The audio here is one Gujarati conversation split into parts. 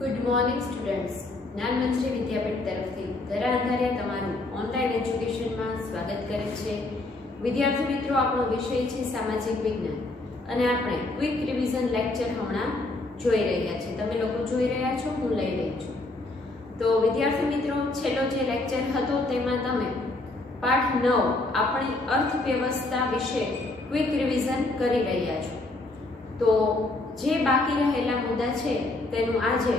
Good morning students. જ્ઞાન મંત્રી વિદ્યાપીઠ તરફથી ધરા અંધારિયા તમારું ઓનલાઈન એજ્યુકેશનમાં સ્વાગત કરે છે. વિદ્યાર્થી મિત્રો, આપણો વિષય છે સામાજિક વિજ્ઞાન અને આપણે ક્વિક રિવિઝન લેક્ચર હમણાં જોઈ રહ્યા છે. તમે લોકો જોઈ રહ્યા છો, હું લઈ રહી છું. તો વિદ્યાર્થી મિત્રો, છેલ્લો જે લેક્ચર હતો તેમાં તમે પાઠ 9 આપણી અર્થવ્યવસ્થા વિશે ક્વિક રિવિઝન કરી રહ્યા છો. તો જે બાકી રહેલા મુદ્દા છે તેનું આજે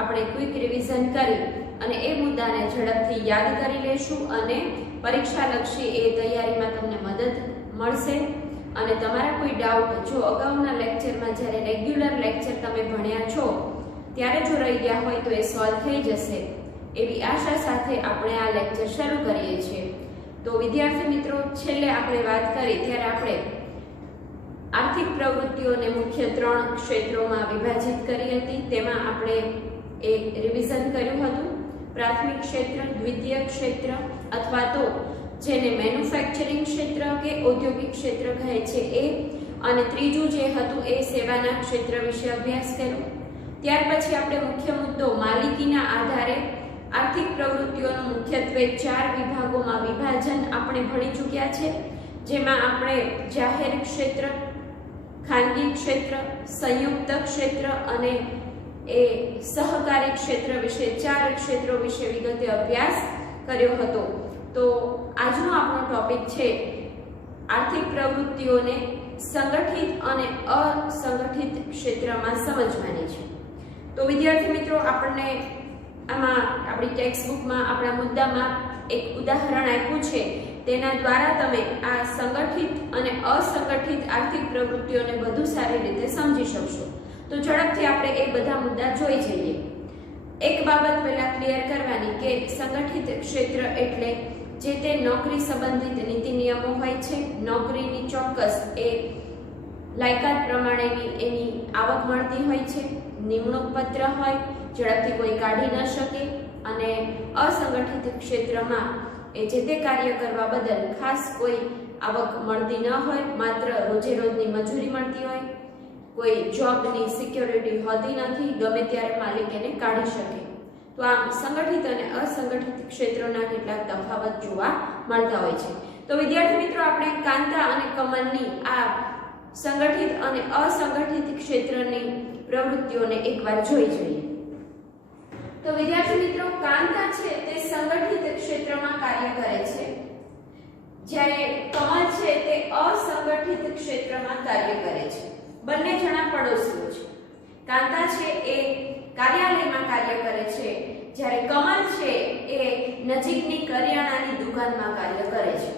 આપણે ક્વિક રિવિઝન કરી અને એ મુદ્દાને ઝડપથી યાદ કરી લેશું અને પરીક્ષાલક્ષી એ તૈયારીમાં તમને મદદ મળશે. અને તમારા કોઈ ડાઉટ જો અગાઉના લેક્ચરમાં જ્યારે રેગ્યુલર લેક્ચર તમે ભણ્યા છો ત્યારે જો રહી ગયા હોય તો એ સોલ્વ થઈ જશે એવી આશા સાથે આપણે આ લેક્ચર શરૂ કરીએ છીએ. તો વિદ્યાર્થી મિત્રો, છેલ્લે આપણે વાત કરી ત્યારે આપણે આર્થિક પ્રવૃત્તિઓને મુખ્ય 3 ક્ષેત્રોમાં વિભાજિત કરી હતી. તેમાં આપણે એક રિવિઝન કર્યું હતું: પ્રાથમિક ક્ષેત્ર, દ્વિતીય ક્ષેત્ર અથવા તો જેને મેન્યુફેક્ચરિંગ ક્ષેત્ર કે ઔદ્યોગિક ક્ષેત્ર કહે છે એ, અને ત્રીજું જે હતું એ સેવાના ક્ષેત્ર વિશે અભ્યાસ કર્યો. ત્યાર પછી આપણે મુખ્ય મુદ્દો માલિકીના આધારે આર્થિક પ્રવૃત્તિઓનું મુખ્યત્વે 4 વિભાગોમાં વિભાજન આપણે ભણી ચૂક્યા છે, જેમાં આપણે જાહેર ક્ષેત્ર, ખાનગી ક્ષેત્ર, સંયુક્ત ક્ષેત્ર અને એ સહકારી ક્ષેત્ર વિશે 4 ક્ષેત્રો વિશે વિગતે અભ્યાસ કર્યો હતો. તો આજનો આપણો ટોપિક છે આર્થિક પ્રવૃત્તિઓને સંગઠિત અને અસંગઠિત ક્ષેત્રમાં સમજવાની છે. તો વિદ્યાર્થી મિત્રો, આપણને આમાં આપણી ટેક્સ્ટ બુકમાં આપણા મુદ્દામાં એક ઉદાહરણ આપ્યું છે. તેના દ્વારા તમે આ સંગઠિત અને અસંગઠિત આર્થિક પ્રવૃત્તિઓને વધુ સારી રીતે સમજી શકશો. તો ઝડપથી આપણે એ બધા મુદ્દા જોઈ જઈએ. એક બાબત પહેલા ક્લિયર કરવાની કે સંગઠિત ક્ષેત્ર એટલે જે તે નોકરી સંબંધિત નીતિ નિયમો હોય છે, નોકરીની ચોક્કસ એ લાયકાત પ્રમાણેની એની આવક મળતી હોય છે, નિમણૂક પત્ર હોય, ઝડપથી કોઈ કાઢી ન શકે, અને અસંગઠિત ક્ષેત્રમાં એ જે તે કાર્ય કરવા બદલ ખાસ કોઈ આવક મળતી ન હોય, માત્ર રોજે રોજની મજૂરી મળતી હોય, કોઈ જોબની સિક્યોરિટી હોતી નથી, ગમે ત્યારે માલિક એને કાઢી શકે. તો આમ સંગઠિત અને અસંગઠિત ક્ષેત્રોના કેટલાક તફાવત જોવા મળતા હોય છે. તો વિદ્યાર્થી મિત્રો, આપણે કાંતા અને કમલની આ સંગઠિત અને અસંગઠિત ક્ષેત્રની પ્રવૃત્તિઓને એકવાર જોઈ જોઈએ. તો વિદ્યાર્થી મિત્રો, કાંતા છે તે સંગઠિત ક્ષેત્રમાં કાર્ય કરે છે, જ્યારે કમલ છે તે અસંગઠિત ક્ષેત્રમાં કાર્ય કરે છે. બંને જણા પડોશીઓ છે. કાંતા છે એ કાર્યાલયમાં કાર્ય કરે છે, જ્યારે કમલ છે એ નજીકની કરિયાણાની દુકાનમાં કાર્ય કરે છે.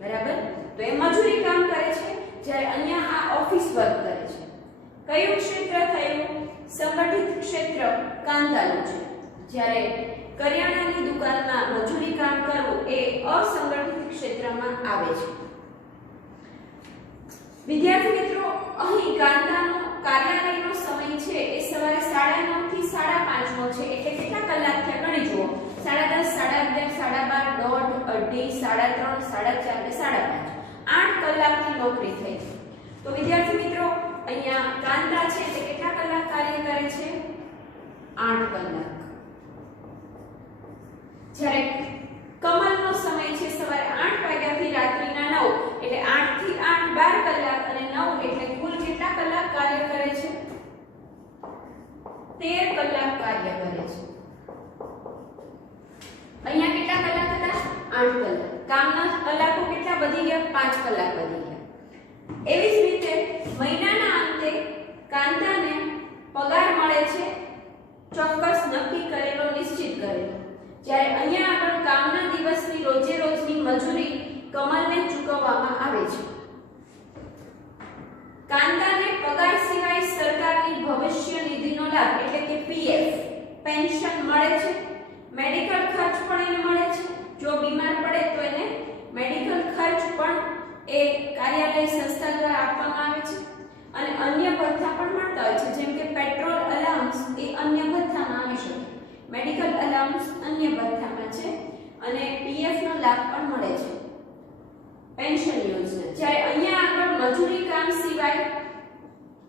બરાબર? તો એ મજૂરી કામ કરે છે, જ્યારે અહીંયા આ ઓફિસ વર્ક કરે છે. કયું ક્ષેત્ર થયું? સંગઠિત ક્ષેત્ર કાંતાનું છે, જ્યારે કરિયાણાની દુકાનમાં મજૂરી કામ કરવું એ અસંગઠિત ક્ષેત્રમાં આવે છે. વિદ્યાર્થી મિત્રો, અહીં કાંતાનો કાર્યાલયનો સમય છે એ સવારે 9:30 થી 5:30 છે. એટલે કેટલા કલાક થયા ગણી જુઓ. 10:30, 11:30, 12:30, 1:30, 3:30, 4:30 અને 5:30. 8 કલાકની નોકરી થઈ. તો વિદ્યાર્થી મિત્રો, અહીંયા કાંતા છે તે કેટલા કલાક કાર્ય કરે છે? 8 કલાક. જ્યારે કમલનો સમય છે સવારે 8 વાગ્યાથી રાત્રિના 9, એટલે 8 થી 8 12 કલાક અને 9 એટલે કુલ કેટલા કલાક કાર્ય કરે છે? 13 કલાક કાર્ય કરે છે. અહીંયા કેટલા કલાક હતા? 8 કલાક. કામના કલાકો કેટલા વધી ગયા? 5 કલાક વધી ગયા. એવી જ રીતે મહિનાના અંતે કાંતાને પગાર મળે છે, ચોક્કસ નક્કી કરેલો, નિશ્ચિત કરેલો. જ્યારે અહીંયા આગળ કામના દિવસની રોજે રોજની મજૂરી કમલને ચૂકવવામાં આવે છે. કાંતાને પગાર સિવાય સરકારની ભવિષ્ય નિધિનો લાભ એટલે કે પીએફ, પેન્શન મળે છે. મેડિકલ ખર્ચ પણ એને મળે છે. જો બીમાર પડે તો એને મેડિકલ ખર્ચ પણ એ કાર્યાલય સંસ્થા દ્વારા આપવામાં આવે છે. અને અન્ય ભથ્થા પણ મળતા હોય છે, જેમ કે પેટ્રોલ અલાઉન્સ એ અન્ય ભથ્થામાં આવી શકે. મેડિકલ અલાઉન્સ અન્ય ભથ્થામાં છે અને પીએફ નો લાભ પણ મળે છે, પેન્શન યોજના. જ્યારે અહીંયા આગળ મજૂરી કામ સિવાય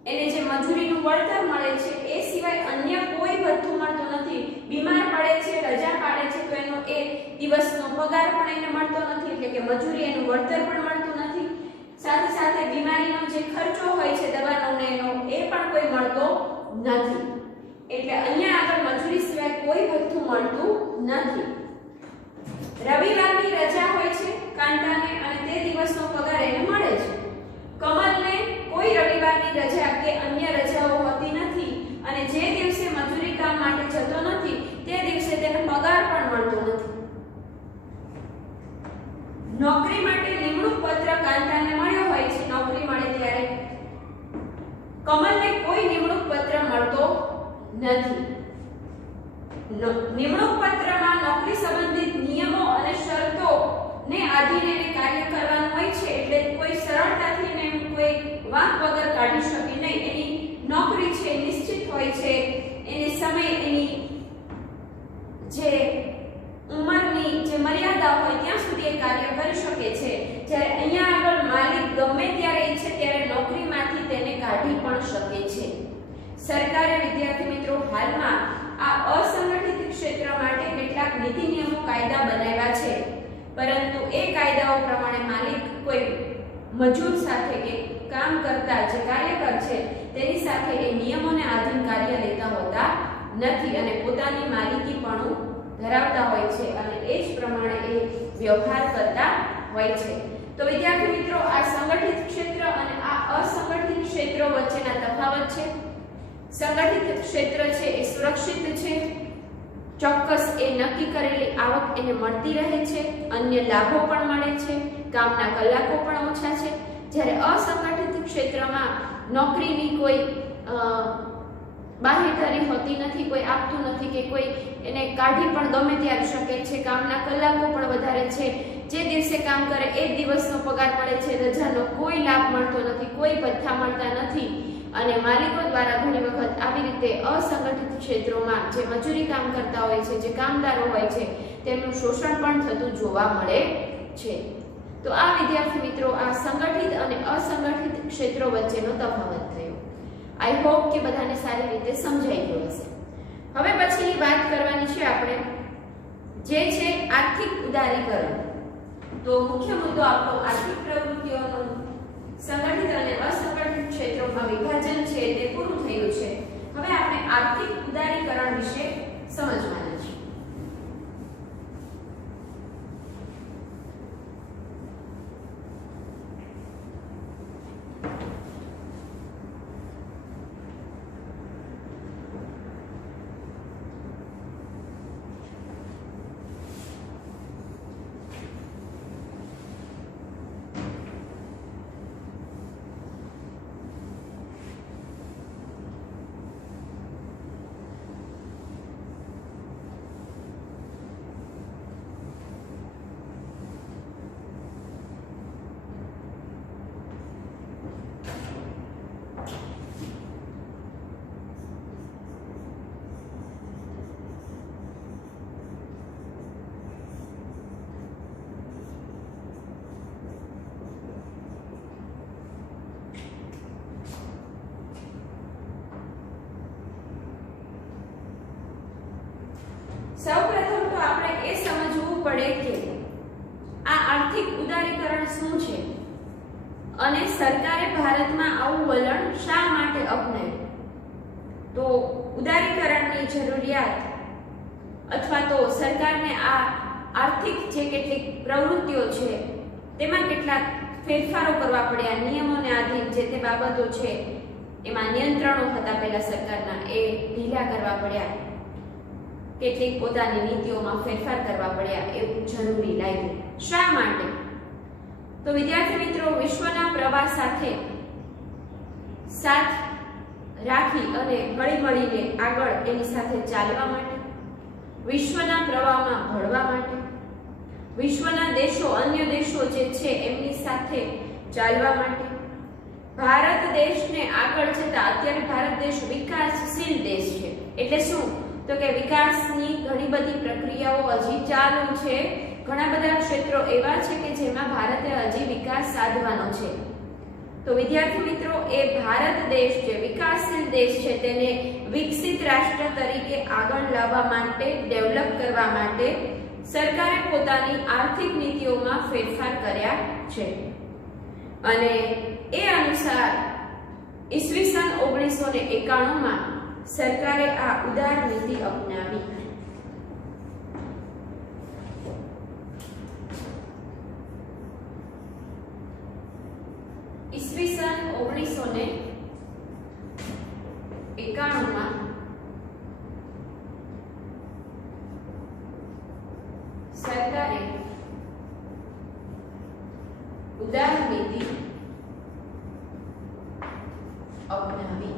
એને જે મજૂરીનું વળતર મળે છે એ સિવાય અન્ય કોઈ ભથ્થું મળતું નથી, બીમાર પડે છે, રજા પાડે છે તો એનો એ દિવસનો પગાર પણ એને મળતો નથી, એટલે કે મજૂરી એનું વળતર પણ મળતું નથી. સાથે સાથે બીમારીનો જે ખર્ચો હોય છે દવાનો ને એનો એ પણ કોઈ મળતો નથી. એટલે અહીંયા આગળ મજૂરી સિવાય કોઈ ભથ્થું મળતું નથી. રવિવારની રજા હોય છે કાંતાને અને તે દિવસનો પગાર એને મળે છે. કમલને કોઈ રવિવારની રજા કે અન્ય રજાઓ હોતી નથી અને જે દિવસે મજૂરી કામ માટે જતો નથી તે દિવસે તેને પગાર પણ મળતો નથી. નોકરી માટે નિમણૂક પત્ર કાંતાને મળ્યો હોય છે. નોકરી મળે ત્યારે કમલને કોઈ નિમણૂક પત્ર મળતો નથી. નિમણૂક પત્રમાં નોકરી સંબંધિત નિયમો અને શરતો ને આધીન એને કાર્ય કરવાનું હોય છે, એટલે કોઈ સરળતાથી એને કોઈ વાંક વગર કાઢી શકે નહીં. એની નોકરી છે નિશ્ચિત હોય છે, એને સમય એની જે ઉંમરની જે મર્યાદા હોય ત્યાં સુધી એ કાર્ય કરી શકે છે. જ્યારે અહીંયા આગળ માલિક ગમે ત્યારે ઈચ્છે ત્યારે નોકરીમાંથી તેને કાઢી પણ શકે છે. સરકારે વિદ્યાર્થી મિત્રો હાલમાં આ અસંગઠિત ક્ષેત્ર માટે કેટલાક નીતિ નિયમો કાયદા બનાવ્યા છે, પરંતુ એ કાયદાઓ પ્રમાણે માલિક કોઈ મજૂર સાથે કે કામ કરતા જે કાર્યકર છે તેની સાથે એ નિયમોને આધીન કાર્ય લેતા હોતા નથી અને પોતાની માલિકીપણું ધરાવતા હોય છે અને એ જ પ્રમાણે એ વ્યવહાર કરતા હોય છે. તો વિદ્યાર્થી મિત્રો આ સંગઠિત ક્ષેત્ર અને આ અસંગઠિત ક્ષેત્રો વચ્ચેના તફાવત છે. સંગઠિત ક્ષેત્ર છે એ સુરક્ષિત છે, ચોક્કસ એ નક્કી કરેલી આવક એને મળતી રહે છે, અન્ય લાભો પણ મળે છે, કામના કલાકો પણ ઓછા છે. જ્યારે અસંગઠિત ક્ષેત્રમાં નોકરીની કોઈ બાહેધરી હોતી નથી, કોઈ આપતું નથી કે કોઈ એને કાઢી પણ ગમે ત્યારે શકે છે, કામના કલાકો પણ વધારે છે, જે દિવસે કામ કરે એ જ દિવસનો પગાર મળે છે, રજાનો કોઈ લાભ મળતો નથી, કોઈ ભથ્થા મળતા નથી અને માલિકો દ્વારા ઘણી વખત આવી રીતે અસંગઠિત ક્ષેત્રોમાં જે મજૂરી કામ કરતા હોય છે, જે કામદારો હોય છે તેમનું શોષણ પણ થતું જોવા મળે છે. તો આ વિદ્યાર્થી મિત્રો આ સંગઠિત અને અસંગઠિત ક્ષેત્રો વચ્ચેનો તફાવત થયો. આઈ હોપ કે બધાને સારી રીતે સમજાઈ ગયું હશે. હવે પછીની વાત કરવાની છે આપણે જે છે આર્થિક ઉદારીકરણ. તો મુખ્ય મુદ્દો આપણો આર્થિક પ્રવૃત્તિઓનું સંગઠિત અને અસંગઠિત ક્ષેત્રોમાં વિભાજન છે તે પૂરું થયું છે. હવે આપણે આર્થિક ઉદારીકરણ વિશે સમજવાના છે. સૌપ્રથમ તો આપણે એ સમજવું પડે કે આ આર્થિક ઉદારીકરણ શું છે અને સરકારે ભારતમાં આવું વલણ શા માટે અપનાવ્યું. તો ઉદારીકરણની જરૂરિયાત અથવા તો સરકારને આ આર્થિક જે કેટલીક પ્રવૃત્તિઓ છે તેમાં કેટલાક ફેરફારો કરવા પડ્યા, નિયમોને આધીન જે તે બાબતો છે એમાં નિયંત્રણો હતા પહેલા સરકારના એ ઢીલા કરવા પડ્યા, કેટલીક પોતાની નીતિઓમાં ફેરફાર કરવા પડ્યા એવું જરૂરી લાગ્યું. શા માટે? તો વિદ્યાર્થી મિત્રો વિશ્વના પ્રવાહ સાથે સાથ રાખી અને હળીમળીને આગળ એની સાથે ચાલવા માટે, વિશ્વના પ્રવાહમાં ભળવા માટે, વિશ્વના દેશો અન્ય દેશો જે છે એમની સાથે ચાલવા માટે, ભારત દેશને આગળ જતા અત્યારે ભારત દેશ વિકાસશીલ દેશ છે એટલે શું તો કે વિકાસની ઘણી બધી પ્રક્રિયાઓ હજી ચાલુ છે, ઘણા બધા ક્ષેત્રો એવા છે કે જેમાં ભારતે હજી વિકાસ સાધવાનો છે. તો વિદ્યાર્થી મિત્રો, એ ભારત દેશ જે વિકાસશીલ દેશ છે તેને વિકસિત રાષ્ટ્ર તરીકે આગળ લાવવા માટે, ડેવલપ કરવા માટે સરકારે પોતાની આર્થિક નીતિઓમાં ફેરફાર કર્યા છે અને એ અનુસાર ઈસવીસન 1991 માં સરકારે આ ઉદાર નીતિ અપનાવી. ઈસવીસન 1991 માં સરકારે ઉદાર નીતિ અપનાવી.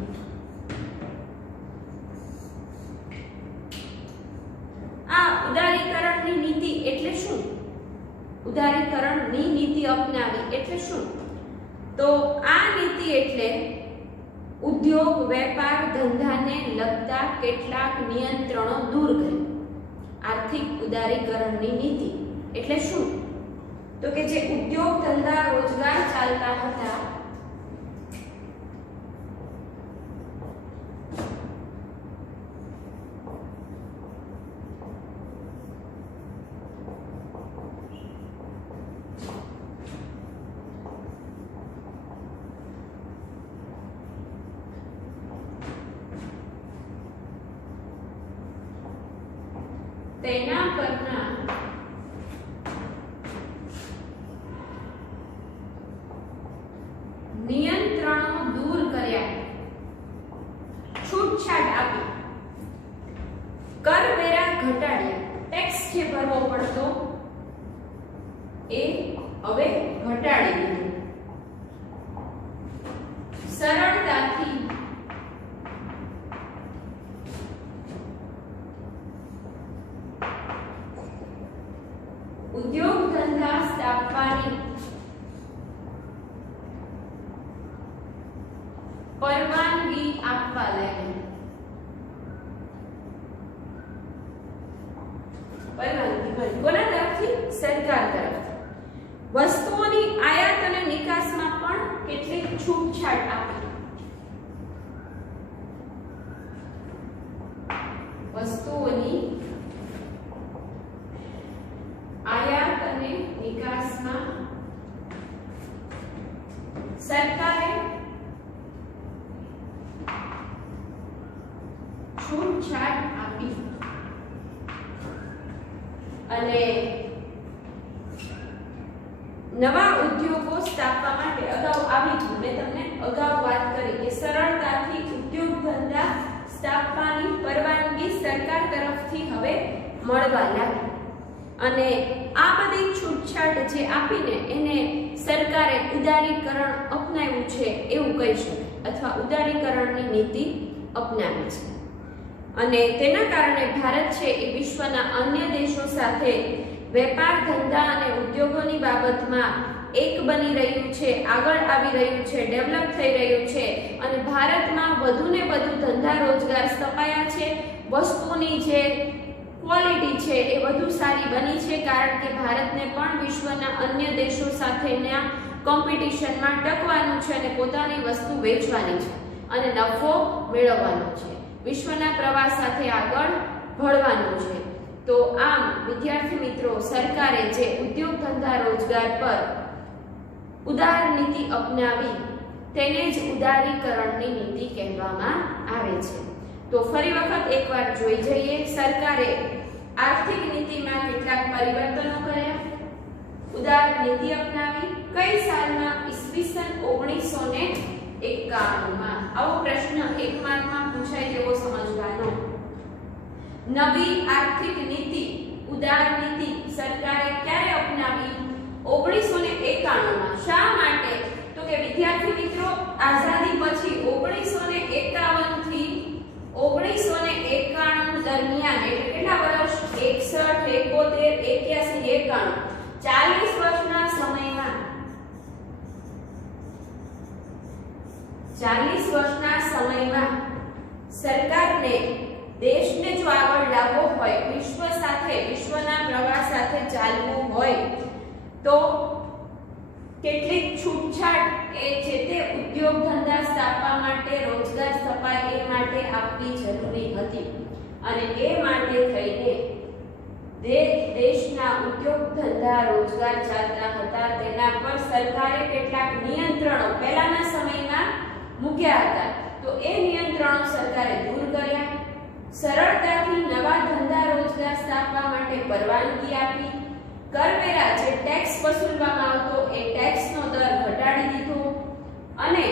આ ઉદારીકરણની નીતિ એટલે શું? ઉદારીકરણની નીતિ અપનાવી એટલે શું? તો આ નીતિ એટલે ઉદ્યોગ, વેપાર, ધંધાને લગતા કેટલાક નિયંત્રણો દૂર કરી. આર્થિક ઉદારીકરણની નીતિ એટલે શું? તો કે જે ઉદ્યોગ, ધંધા, રોજગાર ચાલતા હતા તેના પરના નિયંત્રણો દૂર કર્યા, છૂટછાટ આપી, કરવેરા ઘટાડ્યા. ટેક્સ જે ભરવો પડતો એ હવે ઘટાડી દીધું. સરળતાથી ઉદ્યોગ ધંધા સ્થાપવાની પરવાનગી આપવા લાગી. પરવાનગી મળી કોના તરફથી? સરકાર તરફથી. વસ્તુઓની આયાત અને નિકાસમાં પણ કેટલીક છૂટછાટ આપી. વસ્તુઓની આયાત અને નિકાસમાં સરકારે છૂટછાટ આપી અને નવા ઉદ્યોગો સ્થાપવા માટે અગાઉ આવી ગયું. મેં તમને અગાઉ વાત કરી કે સરળતાથી ઉદ્યોગ ધંધા સ્થાપવાની પરવાનગી સરકાર તરફથી હવે મળવા લાગી અને આ બધી છૂટછાટ જે આપીને એને સરકારે ઉદારીકરણ અપનાવ્યું છે એવું કહી શકાય, અથવા ઉદારીકરણની નીતિ અપનાવી છે. અને તેના કારણે ભારત છે એ વિશ્વના અન્ય દેશો સાથે વેપાર, ધંધા અને ઉદ્યોગોની બાબતમાં એક બની રહ્યું છે, આગળ આવી રહ્યું છે, ડેવલપ થઈ રહ્યું છે અને ભારતમાં વધુને વધુ ધંધા રોજગાર સ્થપાયા છે. વસ્તુની જે ક્વોલિટી છે એ વધુ સારી બની છે, કારણ કે ભારતને પણ વિશ્વના અન્ય દેશો સાથેના કોમ્પિટિશનમાં ટકવાનું છે અને પોતાની વસ્તુ વેચવાની છે અને નફો મેળવવાનો છે, વિશ્વના પ્રવાહ સાથે આગળ ભળવાનું છે. તો આમ વિદ્યાર્થી મિત્રો, સરકારે જે ઉદ્યોગ ધંધા રોજગાર પર ઉદાર નીતિ અપનાવી તેને જ ઉદારીકરણની નીતિ કહેવામાં આવે છે. તો ફરી વખત એકવાર જોઈ જઈએ. સરકારે આર્થિક નીતિમાં કેટલાક પરિવર્તનો કર્યા, ઉદાર નીતિ અપનાવી. કઈ સાલમાં? ઈસવીસન 1991 માં. આવો પ્રશ્ન એક માર્કમાં પૂછાય તેવો સમજવાનો. નવી આર્થિક નીતિ, ઉદાર નીતિ સરકારે ક્યારે અપનાવી? 1991 માં. શા માટે? તો કે વિદ્યાર્થી મિત્રો, આઝાદી પછી 1951 થી 1991 દરમિયાન, એટલે કેટલા વર્ષ? 61, 71, 81, 91, 40 વર્ષના સમયમાં સરકારને દેશને જો આગળ લાવવો હોય, વિશ્વ સાથે, વિશ્વના પ્રવાહ સાથે ચાલવું હોય તો કેટલીક છૂટછાટ એ જે તે ઉદ્યોગ ધંધા સ્થાપવા માટે રોજગાર સ્થપાય એ માટે આપવી જરૂરી હતી અને એ માટે થઈને દેશના ઉદ્યોગ ધંધા રોજગાર ચાલતા હતા તેના પર સરકારે કેટલાક નિયંત્રણો પહેલાના સમયમાં મૂક્યા હતા. તો એ નિયંત્રણો સરકારે દૂર કર્યા, સરળતાથી નવા ધંધા રોજગાર સ્થાપવા માટે પરવાનગી આપી, કરવેરા જે ટેક્સ વસૂલવામાં આવતો એ ટેક્સનો દર ઘટાડી દીધો અને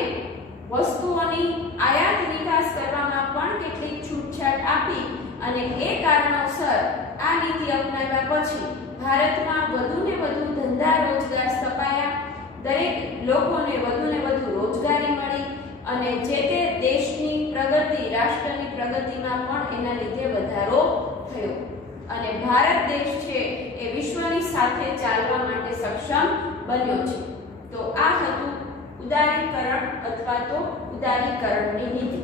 વસ્તુઓની આયાત નિકાસ કરવામાં પણ કેટલીક છૂટછાટ આપી અને એ કારણોસર આ નીતિ અપનાવ્યા પછી ભારતમાં વધુને વધુ ધંધા રોજગાર સ્થપાયા, દરેક લોકોને વધુને વધુ રોજગારી મળી અને જે તે દેશની પ્રગતિ, રાષ્ટ્રની પ્રગતિમાં પણ એના લીધે વધારો થયો અને ભારત દેશ છે એ વિશ્વની સાથે ચાલવા માટે સક્ષમ બન્યો છે. તો આ હતું ઉદારીકરણ અથવા તો ઉદારીકરણની નીતિ.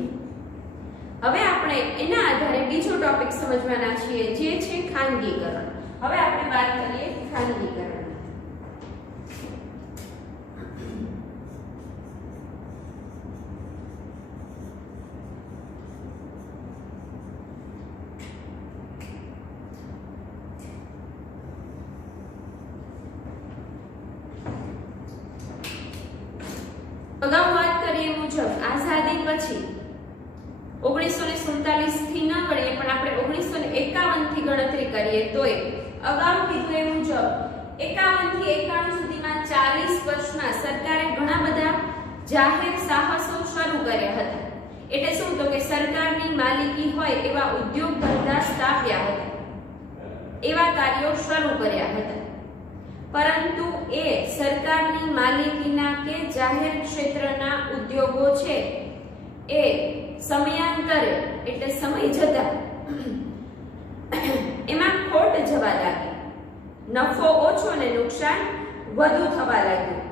હવે આપણે એના આધારે બીજો ટોપિક સમજવાના છીએ જે છે ખાનગીકરણ. હવે આપણે વાત કરીએ ખાનગીકરણ. અગાઉ વાત કરીએ મુજબ આઝાદી પછી 1947 થી ન ગણીએ પણ આપણે 1951 થી ગણતરી કરીએ તોય અગાઉ કીધું એ મુજબ 51 થી 91 સુધીમાં 40 વર્ષમાં સરકારે ઘણા બધા જાહેર સાહસો શરૂ કર્યા હતા. એટલે શું તો કે સરકારની માલિકી હોય એવા ઉદ્યોગ ધંધા સ્થાપ્યા હતા, એવા કાર્યો શરૂ કર્યા હતા. પરંતુ એ સરકારની માલિકીના કે જાહેર ક્ષેત્રના ઉદ્યોગો છે એ સમયાંતરે એટલે સમય જતા એમાં ખોટ જવા લાગી, નફો ઓછો ને નુકસાન વધુ થવા લાગ્યું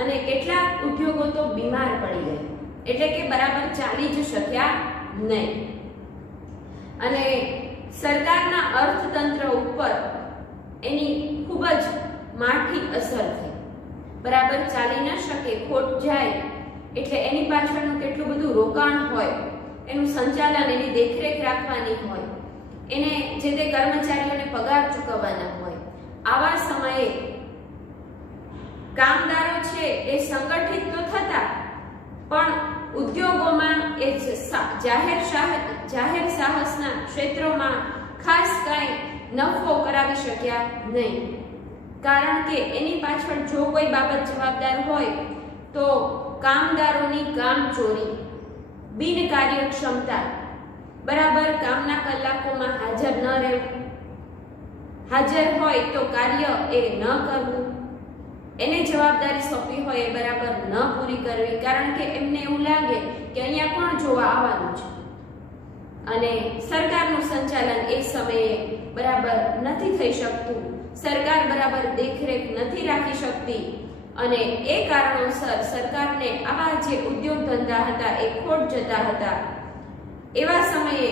અને કેટલાક ઉદ્યોગો તો બીમાર પડી ગયા, એટલે કે બરાબર ચાલી જ શક્યા નહીં અને સરકારના અર્થતંત્ર ઉપર એની ખૂબ જ માઠી અસર થઈ. બરાબર ચાલી ન શકે, ખોટ જાય એટલે એની પાછળનું કેટલું બધું રોકાણ હોય, એનું સંચાલન, એની દેખરેખ રાખવાની હોય, એને જે તે કર્મચારીઓને પગાર ચૂકવવાના હોય. આવા સમયે કામદારો છે એ સંગઠિત તો થતા પણ ઉદ્યોગોમાં એ જાહેર સાહસના ક્ષેત્રોમાં ખાસ કાંઈ નફો કરાવી શક્યા નહીં. કારણ કે એની પાછળ જો કોઈ બાબત જવાબદાર હોય તો કામદારોની કામચોરી, બિનકાર્યક્ષમતા, બરાબર કામના કલાકોમાં હાજર ન રહેવું, હાજર હોય તો કાર્ય એ ન કરવું, એને જવાબદારી સોંપી હોય એ બરાબર ન પૂરી કરવી, કારણ કે એમને એવું લાગે કે અહીંયા કોણ જોવા આવવાનું છે અને સરકારનું સંચાલન એ સમયે બરાબર નથી થઈ શકતું, સરકાર બરાબર દેખરેખ નથી રાખી શકતી અને એ કારણોસર સરકારને આવા જે ઉદ્યોગ ધંધા હતા એ ખોટ જતા હતા. એવા સમયે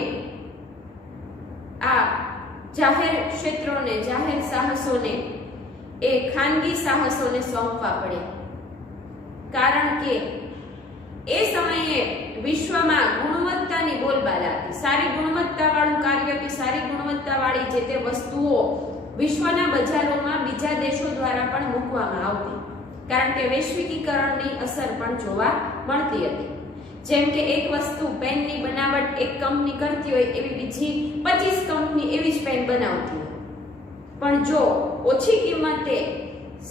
આ જાહેર ક્ષેત્રોને, જાહેર સાહસોને એ ખાનગી સાહસોને સોંપવા પડે, કારણ કે એ સમયે વિશ્વમાં ગુણવત્તાની બોલબાલા હતી. સારી ગુણવત્તાવાળું કાર્ય કે સારી ગુણવત્તાવાળી જે તે વસ્તુઓ વિશ્વના બજારોમાં બીજા દેશો દ્વારા પણ મૂકવામાં આવતી, કારણ કે વૈશ્વિકીકરણની અસર પણ જોવા મળતી હતી. જેમ કે એક વસ્તુ પેનની બનાવટ એક કંપની કરતી હોય એવી બીજી 25 કંપની એવી જ પેન બનાવતી હોય, પણ જો ઓછી કિંમતે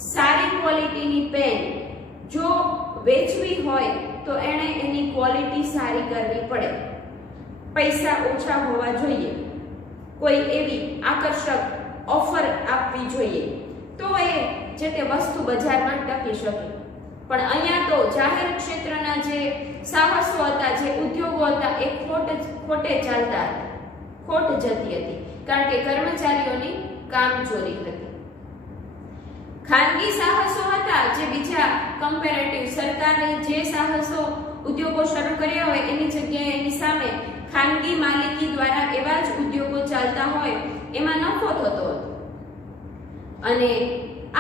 સારી ક્વોલિટીની પેન જો વેચવી હોય તો એણે એની ક્વોલિટી સારી કરવી પડે, પૈસા ઓછા હોવા જોઈએ, કોઈ એવી આકર્ષક ઓફર આપવી જોઈએ તો એ જે તે વસ્તુ બજારમાં ટકી શકે. પણ અહીંયા તો જાહેર ક્ષેત્રના જે સાહસો હતા, જે ઉદ્યોગો હતા એ ખોટે ચાલતા હતા, ખોટ જતી હતી, કારણ કે કર્મચારીઓની કામચોરી હતી. ખાનગી સાહસો હતા જે બીજા કમ્પેરેટિવ સરકારે જે સાહસો ઉદ્યોગો શરૂ કર્યા હોય એની જગ્યાએ એની સામે ખાનગી માલિકી દ્વારા એવા જ ઉદ્યોગો ચાલતા હોય એમાં નફો થતો હતો અને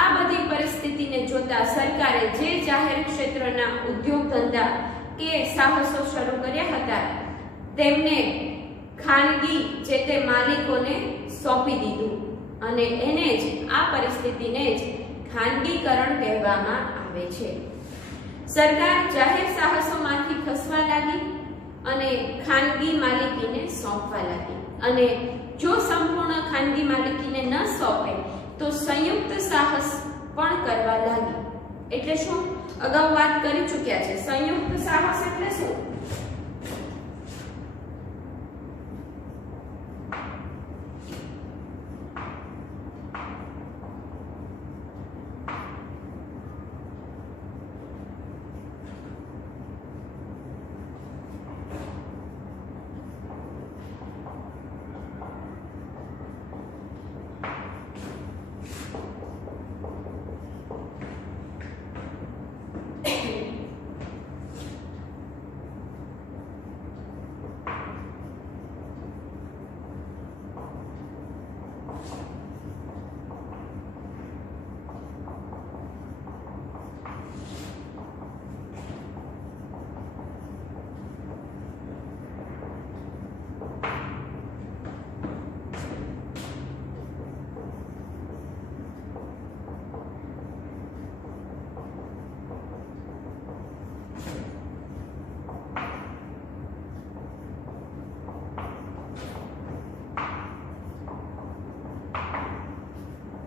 આ બધી પરિસ્થિતિને જોતા સરકારે જે જાહેર ક્ષેત્રના ઉદ્યોગ ધંધા કે સાહસો શરૂ કર્યા હતા તેમને ખાનગી જે તે માલિકોને સોંપી દીધું અને એને જ આ પરિસ્થિતિને જ ખાનગીકરણ કહેવામાં આવે છે. સરકાર જાહેર સાહસોમાંથી ખસવા લાગી અને ખાનગી માલિકીને સોંપવા લાગી અને જો સંપૂર્ણ ખાનગી માલિકીને ન સોંપે તો સંયુક્ત સાહસ પણ કરવા લાગી. એટલે શું? અગાઉ વાત કરી ચૂક્યા છે. સંયુક્ત સાહસ એટલે શું?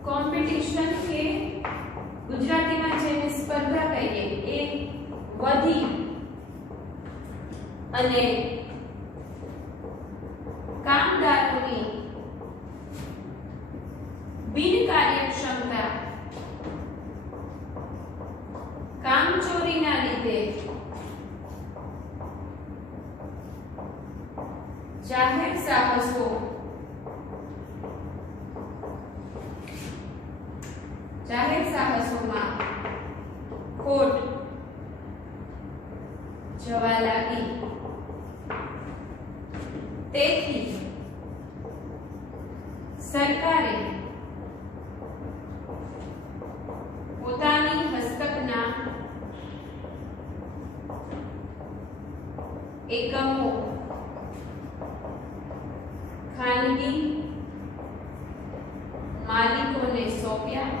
કોમ્પિટિશન કે ગુજરાતીમાં જેને સ્પર્ધા કહીએ એ વધી અને કામદારોની બિનકાર્યક્ષમતા કામચોરીના લીધે જાહેર સાહસોમાં ખોટ જવા લાગી. તેથી સરકારે પોતાની હસ્તકના એકમો ખાનગી માલિકોને સોંપ્યા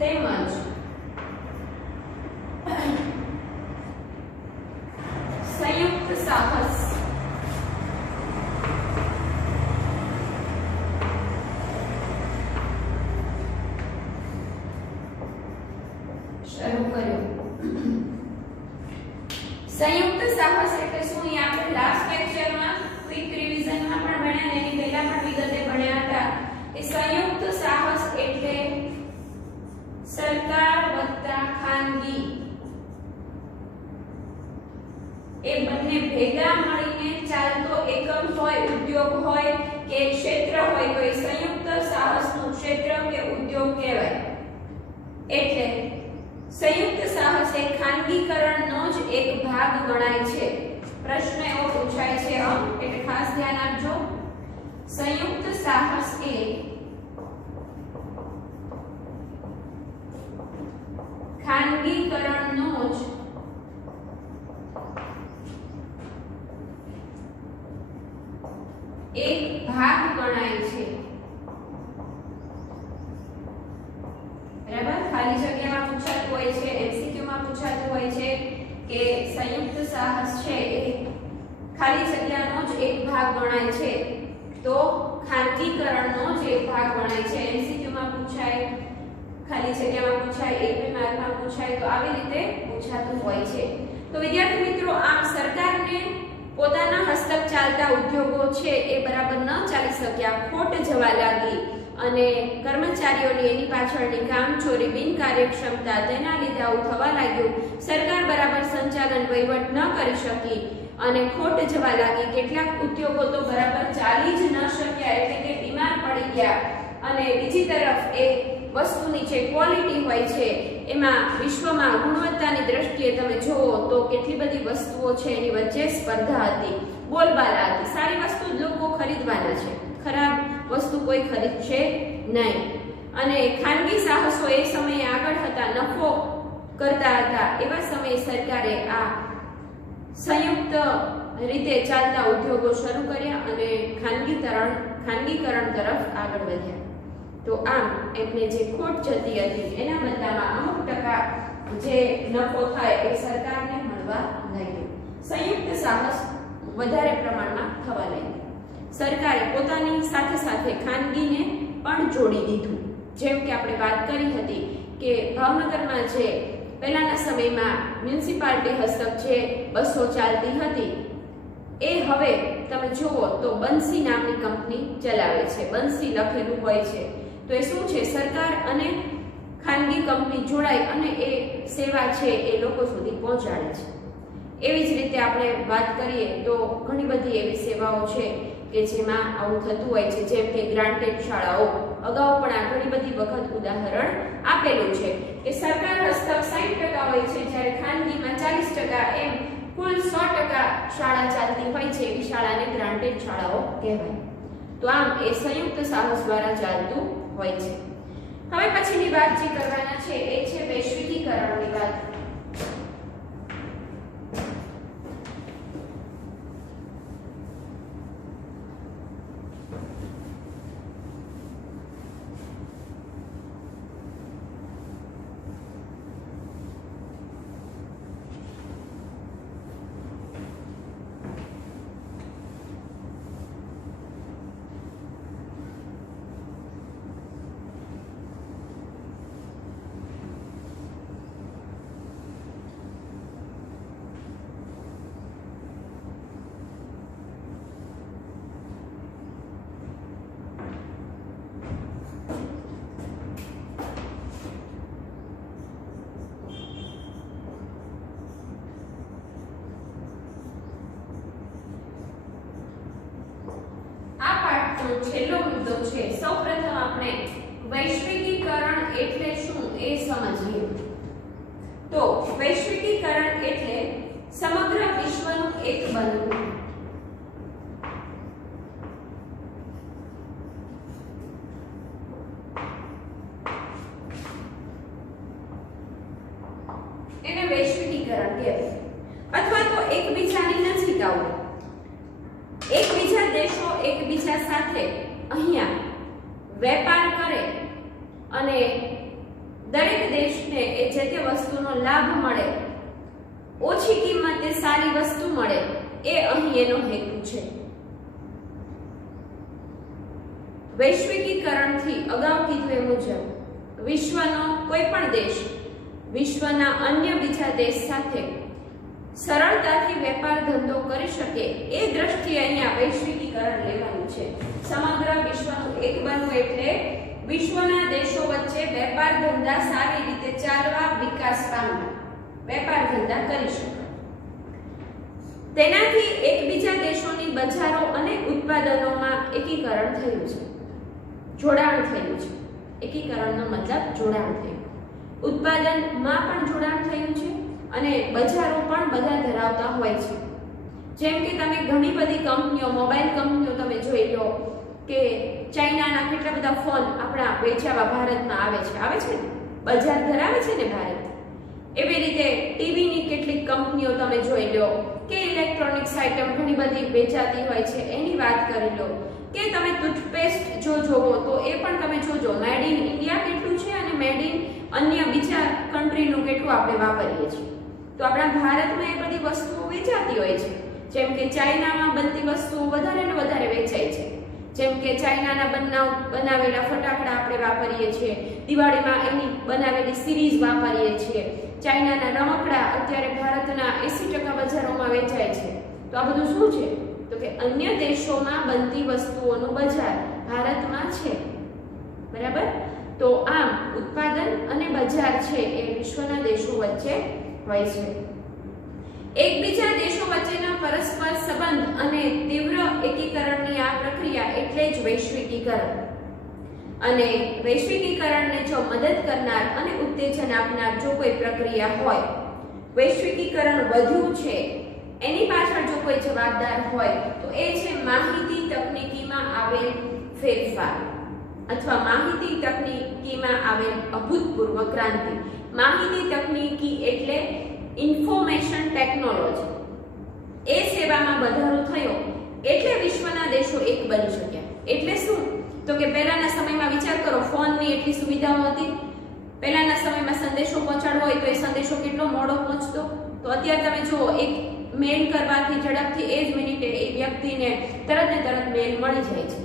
તેમજ સંયુક્ત સાહસ શરૂ કર્યો. સંયુક્ત સાહસ એટલે શું? એ આપણે લાસ્ટ લેક્ચરમાં ક્વિક રિવિઝનમાં પણ ભણ્યા ને એની પહેલા પણ વિગતે ભણ્યા હતા કે સંયુક્ત સાહસ એટલે સરકાર વત્તા ખાનગી એ બંને ભેગા મળીને ચાલતો એકમ હોય, ઉદ્યોગ હોય કે ક્ષેત્ર હોય તો એ સંયુક્ત સાહસનું ક્ષેત્ર કે ઉદ્યોગ કહેવાય. એટલે સંયુક્ત સાહસ એ ખાનગીકરણનો જ એક ભાગ ગણાય છે. પ્રશ્ન એવો પૂછાય છે એટલે ખાસ ધ્યાન આપજો. સંયુક્ત સાહસ એ ખાનગીકરણનો જ એક ભાગ ગણાય છે. બરાબર? ખાલી જગ્યામાં પૂછાતું હોય છે, એમસીક્યુ માં પૂછાતું હોય છે કે સંયુક્ત સાહસ છે એ ખાલી જગ્યાનો જ એક ભાગ ગણાય છે તો ખાનગીકરણનો જ એક ભાગ ગણાય છે. એમસીક્યુ માં પૂછાય, ખાલી જગ્યામાં પૂછાય, એક બે માર્કમાં પૂછાય તો આવી રીતે પૂછાતું હોય છે. તો વિદ્યાર્થી મિત્રો, આમ સરકારને પોતાના હસ્તક ચાલતા ઉદ્યોગો છે એ બરાબર ન ચાલી શક્યા, ખોટ જવા લાગી અને કર્મચારીઓની એની પાછળની કામચોરી, બિનકાર્યક્ષમતા, તેના લીધે આવું થવા લાગ્યું. સરકાર બરાબર સંચાલન વહીવટ ન કરી શકી અને ખોટ જવા લાગી. કેટલાક ઉદ્યોગો તો બરાબર ચાલી જ ન શક્યા એટલે કે બીમાર પડી ગયા. અને બીજી તરફ એ વસ્તુની જે ક્વોલિટી હોય છે એમાં વિશ્વમાં ગુણવત્તાની દ્રષ્ટિએ તમે જુઓ તો કેટલી બધી વસ્તુઓ છે એની વચ્ચે સ્પર્ધા હતી, બોલબાલા હતી. સારી વસ્તુ જ લોકો ખરીદવાના છે, ખરાબ વસ્તુ કોઈ ખરીદશે નહીં. અને ખાનગી સાહસો એ સમયે આગળ હતા, નફો કરતા હતા, એવા સમયે સરકારે આ સંયુક્ત રીતે ચાલતા ઉદ્યોગો શરૂ કર્યા અને ખાનગીકરણ તરફ આગળ વધ્યા. તો આમ એમને જે ખોટ જતી હતી એના બદલામાં અમુક ટકા જે નફો થાય એ સરકારને મળવા લાગ્યો. સંયુક્ત સાહસ વધારે પ્રમાણમાં થવા લાગ્યું. સરકારે પોતાની સાથે સાથે ખાનગીને પણ જોડી દીધું. જેમ કે આપણે વાત કરી હતી કે ભાવનગરમાં જે પહેલાના સમયમાં મ્યુનિસિપાલિટી હસ્તક જે બસો ચાલતી હતી એ હવે તમે જુઓ તો બંસી નામની કંપની ચલાવે છે. બંસી લખેલું હોય છે. તો એ શું છે? સરકાર અને ખાનગી કંપની જોડાય અને એ સેવા છે એ લોકો સુધી પહોંચાડે છે. એવી જ રીતે આપણે વાત કરીએ તો ઘણી બધી એવી સેવાઓ છે કે જેમાં આવું થતું હોય છે. જેમ કે ગ્રાન્ટેડ શાળાઓ, અગાઉ પણ આ ઘણી બધી વખત ઉદાહરણ આપેલું છે કે સરકાર હસ્તક 60% હોય છે, જ્યારે ખાનગીમાં 40%, એમ કુલ 100% શાળા ચાલતી હોય છે. એવી શાળાને ગ્રાન્ટેડ શાળાઓ કહેવાય. તો આમ એ સંયુક્ત સાહસ દ્વારા ચાલતું હોય છે. હવે પછીની વાત જે કરવાના છે એ છે વૈશ્વિકીકરણની વાત. છેલ્લો મુદ્દો છે. સૌપ્રથમ આપણે વૈશ્વિકીકરણ એટલે શું એ સમજીએ. તો વૈશ્વિકીકરણ એટલે સમગ્ર વિશ્વનું એક બનવું. એને વૈશ્વિકીકરણ કહેવાય. અથવા તો એકબીજાની નજીક આવવું. એકબીજા દેશો એકબીજા સાથે અહીંયા વેપાર કરે અને દરેક દેશને એ જે તે વસ્તુનો લાભ મળે, ઓછી કિંમતે સારી વસ્તુ મળે, એ અહીં એનો હેતુ છે. વૈશ્વિકીકરણથી અગાઉ કીધું એ મુજબ વિશ્વનો કોઈ પણ દેશ વિશ્વના અન્ય બીજા દેશ સાથે સરળતાથી વેપાર ધંધો કરી શકે એ દ્રષ્ટિએ અહીંયા વૈશ્વિકીકરણ લેવાનું છે. સમગ્ર વિશ્વનું એક બનવું એટલે વિશ્વના દેશો વચ્ચે વેપાર ધંધા સારી રીતે ચાલવા, વિકાસ પામવા, વેપાર ધંધા કરી શકાય. તેનાથી એકબીજા દેશોની બજારો અને ઉત્પાદનોમાં એકીકરણ થયું છે, જોડાણ થયું છે. એકીકરણનો મતલબ જોડાણ થયું. ઉત્પાદનમાં પણ જોડાણ થયું છે અને બજારો પણ બધા ધરાવતા હોય છે. જેમ કે તમે ઘણી બધી કંપનીઓ, મોબાઈલ કંપનીઓ તમે જોઈ લો કે ચાઇનાના કેટલા બધા ફોન આપણા વેચાવા ભારતમાં આવે છે ને, બજાર ધરાવે છે ને ભારત. એવી રીતે ટીવીની કેટલીક કંપનીઓ તમે જોઈ લો કે ઇલેક્ટ્રોનિક્સ આઇટમ ઘણી બધી વેચાતી હોય છે, એની વાત કરી લો કે તમે ટૂથપેસ્ટ જો જોવો તો એ પણ તમે જોજો મેડ ઇન ઇન્ડિયા કેટલું છે અને મેડ ઇન અન્ય બીજા કન્ટ્રીનું કેટલું આપણે વાપરીએ છીએ. તો આપણા ભારતમાં એ બધી વસ્તુઓ વેચાતી હોય છે. જેમ કે ચાઇનામાં બનતી વસ્તુઓ વધારે ને વધારે વેચાય છે. જેમ કે ચાઇનાના બનાવેલા ફટાકડા આપણે વાપરીએ છીએ, દિવાળીમાં એની બનાવેલી સિરીઝ વાપરીએ છીએ. ચાઇનાના રમકડા અત્યારે ભારતના 80% બજારોમાં વેચાય છે. તો આ બધું શું છે? તો કે અન્ય દેશોમાં બનતી વસ્તુઓનું બજાર ભારતમાં છે. બરાબર? તો આમ ઉત્પાદન અને બજાર છે એ વિશ્વના દેશો વચ્ચે હોય છે. એકબીજા દેશો વચ્ચેના પરસ્પર સંબંધ અને તીવ્ર એકીકરણની આ પ્રક્રિયા એટલે જ વૈશ્વિકીકરણ. અને વૈશ્વિકીકરણને જો મદદ કરનાર અને ઉત્તેજન આપનાર જો કોઈ પ્રક્રિયા હોય, વૈશ્વિકીકરણ વધ્યું છે એની પાછળ જો કોઈ જવાબદાર હોય તો એ છે માહિતી તકનીકીમાં આવેલ ફેરફાર. અથવા માહિતી તકનીકીમાં આવેલ અભૂતપૂર્વ ક્રાંતિ. માહિતી તકનીકી એટલે ઇન્ફોર્મેશન ટેકનોલોજી. એ સેવામાં વધારો થયો એટલે વિશ્વના દેશો એક બની શક્યા. એટલે શું? તો કે પહેલાના સમયમાં વિચાર કરો, ફોનની એટલી સુવિધાઓ હતી. પહેલાના સમયમાં સંદેશો પહોંચાડવો હોય તો એ સંદેશો કેટલો મોડો પહોંચતો. તો અત્યારે તમે જુઓ, એક મેલ કરવાથી ઝડપથી એ જ મિનિટે એ વ્યક્તિને તરત ને તરત મેલ મળી જાય છે.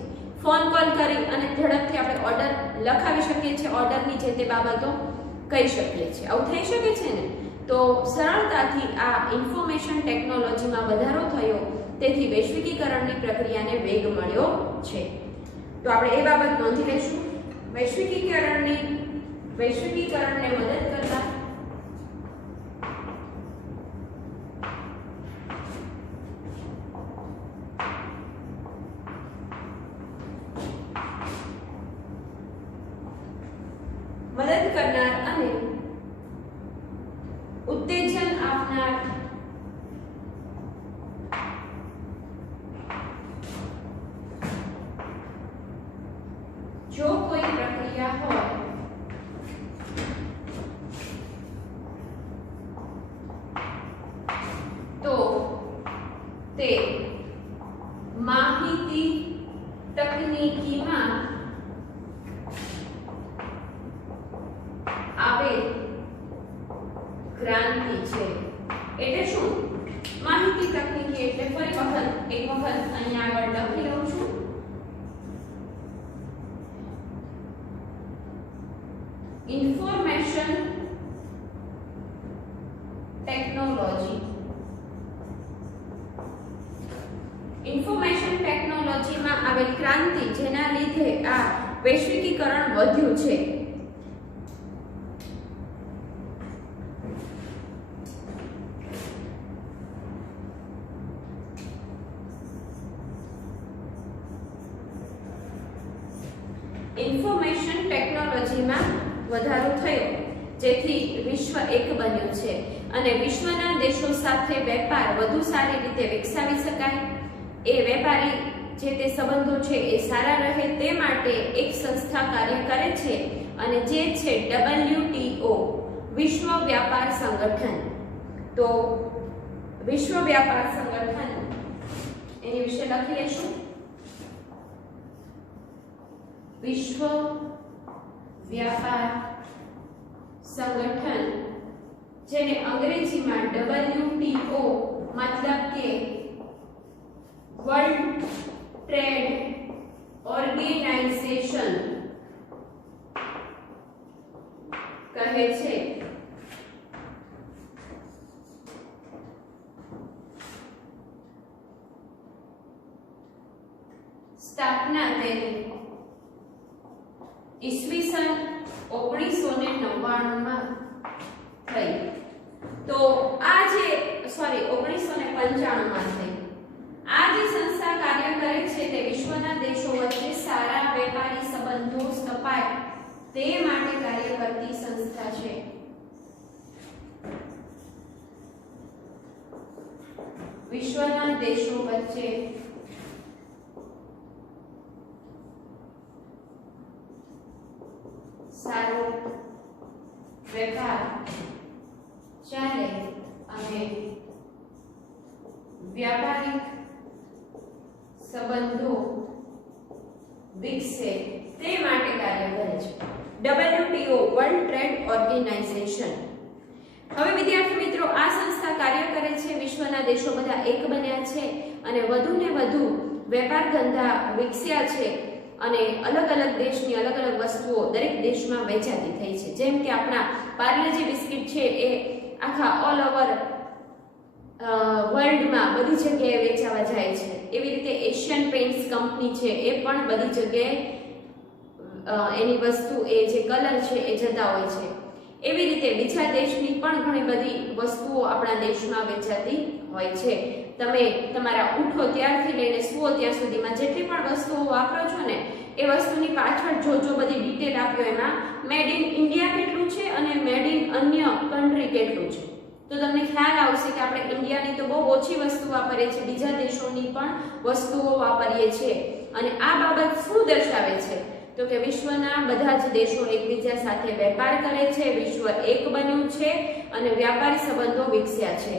ફોન કોલ કરી અને ઝડપથી આપણે ઓર્ડર લખાવી શકીએ છીએ, ઓર્ડરની જે તે બાબતો કહી શકીએ છીએ. આવું થઈ શકે છે ને? તો સરળતાથી આ ઇન્ફોર્મેશન ટેકનોલોજીમાં વધારો થયો, તેથી વૈશ્વિકીકરણની પ્રક્રિયાને વેગ મળ્યો છે. તો આપણે એ બાબત નોંધી લઈશું. વૈશ્વિકીકરણને મદદ કરતા અને ઉત્તેજન આપનાર જો કોઈ પ્રક્રિયા હોય તો તે માહિતી તકનીકીમાં આવેલ ક્રાંતિ છે. એટલે શું? માહિતી તકનીકી એટલે ફરી એક વખત અહીંયા આગળ લખી લઉં છું. Information technology. ઇન્ફોર્મેશન ટેકનોલોજીમાં આવેલ ક્રાંતિ, જેના લીધે આ વૈશ્વિકીકરણ વધ્યું છે. ઇન્ફોર્મેશન ટેકનોલોજીમાં વધારો થયો, જેથી વિશ્વ એક બન્યું છે અને વિશ્વના દેશો સાથે વેપાર વધુ સારી રીતે વિકસાવી શકાય. એ વેપારી જે તે સંબંધો છે એ સારા રહે તે માટે એક સંસ્થા કાર્ય કરે છે, અને જે છે WTO, વિશ્વ વ્યાપાર સંગઠન. તો વિશ્વ વ્યાપાર સંગઠન એની વિશે લખી લઈશું. વિશ્વ વ્યાપાર સંગઠન, જેને અંગ્રેજીમાં WTO મતલબ કે વર્લ્ડ ટ્રેડ ઓર્ગેનાઇઝેશન કહે છે. સ્થાપના તેની ઈસવીસન 1999 માં થઈ. તો આ જે 1995 માં થઈ. આ જે સંસ્થા કાર્ય કરે છે તે વિશ્વના દેશો વચ્ચે સારા વેપારી સંબંધો સ્થપાય તે માટે કાર્ય કરતી સંસ્થા છે. વિશ્વના દેશો વચ્ચે સારો વેપાર ચાલે અને વ્યાપારિક સંબંધો વિકસે તે માટે કાર્ય કરે છે. WTO world trade organisation. હવે વિદ્યાર્થી મિત્રો, આ સંસ્થા કાર્ય કરે છે, વિશ્વના દેશો બધા એક બન્યા છે અને વધુ ને વધુ વેપાર ધંધા વિકસ્યા છે અને અલગ અલગ દેશની અલગ અલગ વસ્તુઓ દરેક દેશમાં વેચાતી થઈ છે. જેમ કે આપણા પાર્લેજી બિસ્કિટ છે એ આખા ઓલ ઓવર વર્લ્ડમાં બધી જગ્યાએ વેચાવા જાય છે. એવી રીતે એશિયન પેઇન્ટ્સ કંપની છે એ પણ બધી જગ્યાએ એની વસ્તુ, એ જે કલર છે એ જતા હોય છે. એવી રીતે બીજા દેશની પણ ઘણી બધી વસ્તુઓ આપણા દેશમાં વેચાતી હોય છે. તમે તમારા ઉઠો ત્યારથી લઈને સુવો ત્યાં સુધીમાં જેટલી પણ વસ્તુઓ વાપરો છો ને એ વસ્તુની પાછળ જો બધી ડિટેલ આપ્યો, એમાં મેડ ઇન ઇન્ડિયા કેટલું છે અને મેડ ઇન અન્ય કન્ટ્રી કેટલું છે, તો તમને ખ્યાલ આવશે કે આપણે ઇન્ડિયાની તો બહુ ઓછી વસ્તુ વાપરીએ છીએ, બીજા દેશોની પણ વસ્તુઓ વાપરીએ છીએ. અને આ બાબત શું દર્શાવે છે? તો કે વિશ્વના બધા જ દેશો એકબીજા સાથે વેપાર કરે છે, વિશ્વ એક બન્યું છે અને વ્યાપારી સંબંધો વિકસ્યા છે,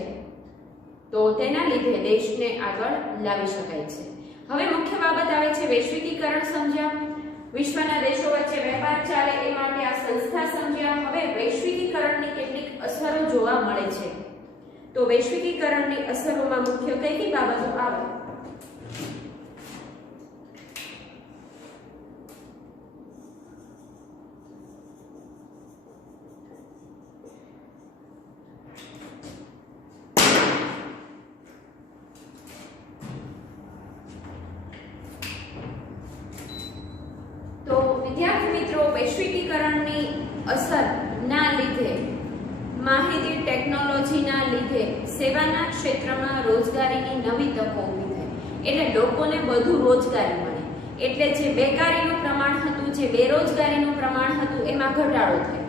તો તેના લીધે દેશને આગળ લાવી શકાય છે. હવે મુખ્ય બાબત આવે છે વૈશ્વિકીકરણ સમજ્યા. વિશ્વના દેશો વચ્ચે વેપાર ચાલે એ માટે આ સંસ્થા સમજ્યા. હવે વૈશ્વિકીકરણની કેટલીક અસરો જોવા મળે છે. તો વૈશ્વિકીકરણની અસરોમાં મુખ્ય કઈ કઈ બાબતો આવે? તો વિદ્યાર્થી મિત્રો, વૈશ્વિકીકરણની અસરના લીધે, માહિતી ટેકનોલોજીના લીધે સેવાના ક્ષેત્રમાં રોજગારીની નવી તકો ઊભી થાય. એટલે લોકોને વધુ રોજગારી મળે. એટલે જે બેકારીનું પ્રમાણ હતું, જે બેરોજગારીનું પ્રમાણ હતું, એમાં ઘટાડો થયો.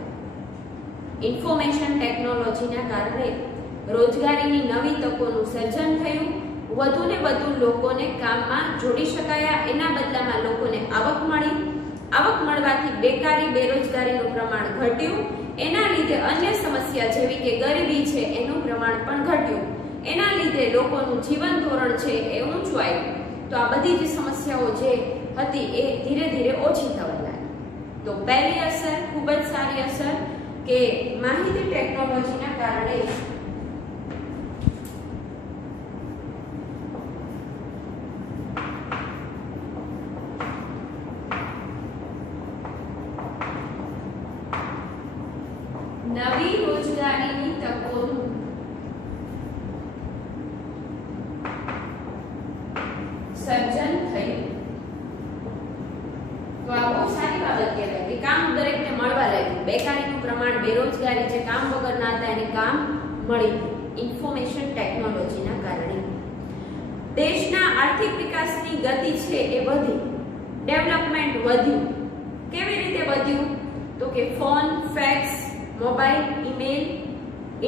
ઇન્ફોર્મેશન ટેકનોલોજીના કારણે રોજગારીની નવી તકોનું સર્જન થયું. વધુને વધુ લોકોને કામમાં જોડી શકાયા. એના બદલામાં લોકોને આવક મળી. આવક મળવાથી બેકારી, બેરોજગારીનું પ્રમાણ ઘટ્યું. એના લીધે અન્ય સમસ્યા જેવી કે ગરીબી છે એનું પ્રમાણ પણ ઘટ્યું. એના લીધે લોકોનું જીવન ધોરણ છે એ ઊંચું આવ્યું. તો આ બધી જ સમસ્યાઓ જે હતી એ ધીરે ધીરે ઓછી થવા લાગી. તો પહેલી અસર, ખૂબ જ સારી અસર, કે માહિતી ટેકનોલોજીના કારણે નવી રોજગારીની તકોનું સર્જન થયું. તો આ બહુ સારી બાબત કહેવાય કે કામ દરેકને મળવા લાગ્યું. બેકારીનું પ્રમાણ, બેરોજગારી, જે કામ વગરના હતા એને કામ મળી ગયું ઇન્ફોર્મેશન ટેકનોલોજીના કારણે. દેશના આર્થિક વિકાસની ગતિ છે એ વધી, ડેવલપમેન્ટ વધ્યું. કેવી રીતે વધ્યું? તો કે phone, fax, mobile, email,